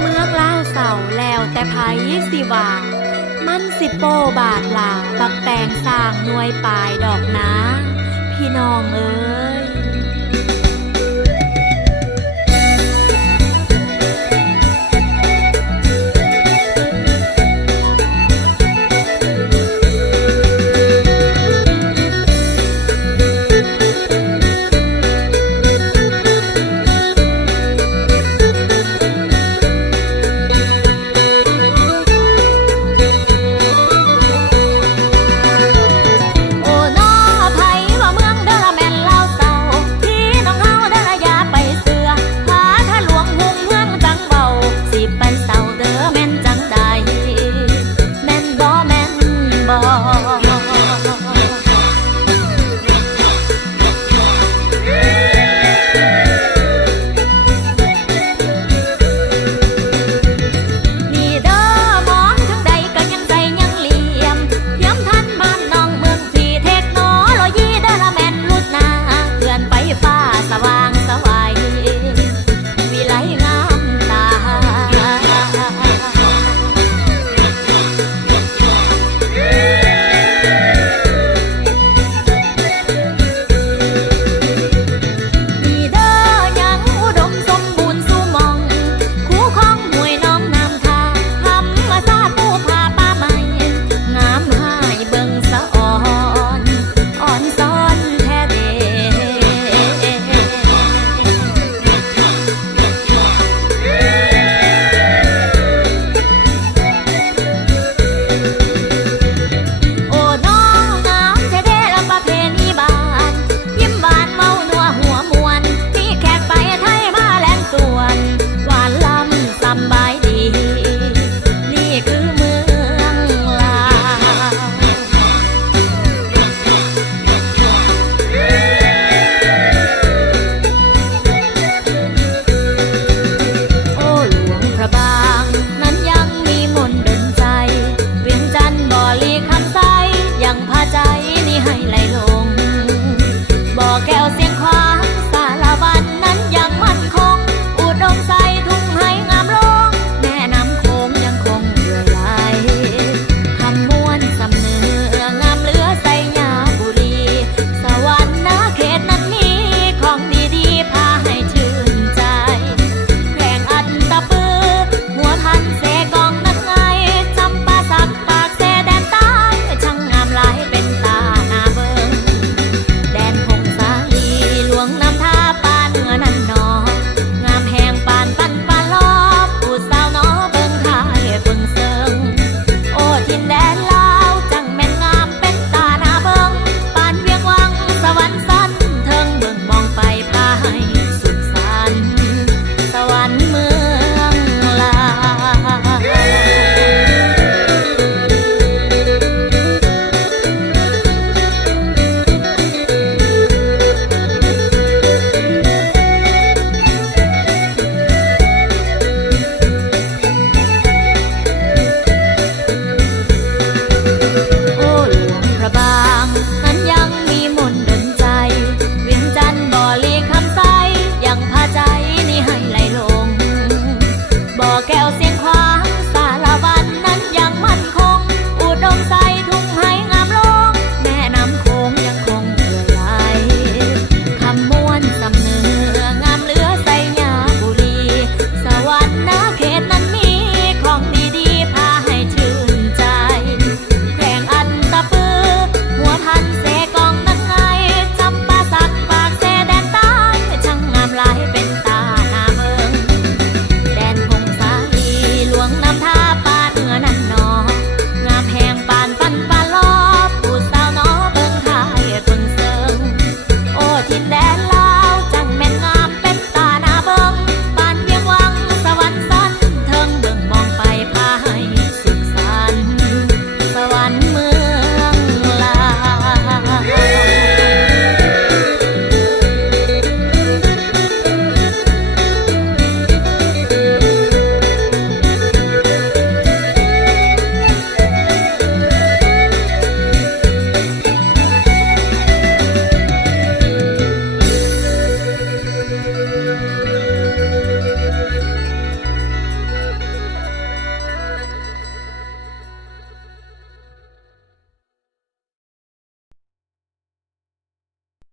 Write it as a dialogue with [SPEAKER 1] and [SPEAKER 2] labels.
[SPEAKER 1] เมืองลาวเสาแล้วแต่ไผสิว่ามันสิโปบาทลาบักแตงสร้างหน่วยปลายดอกนาพี่น้องเอ้ย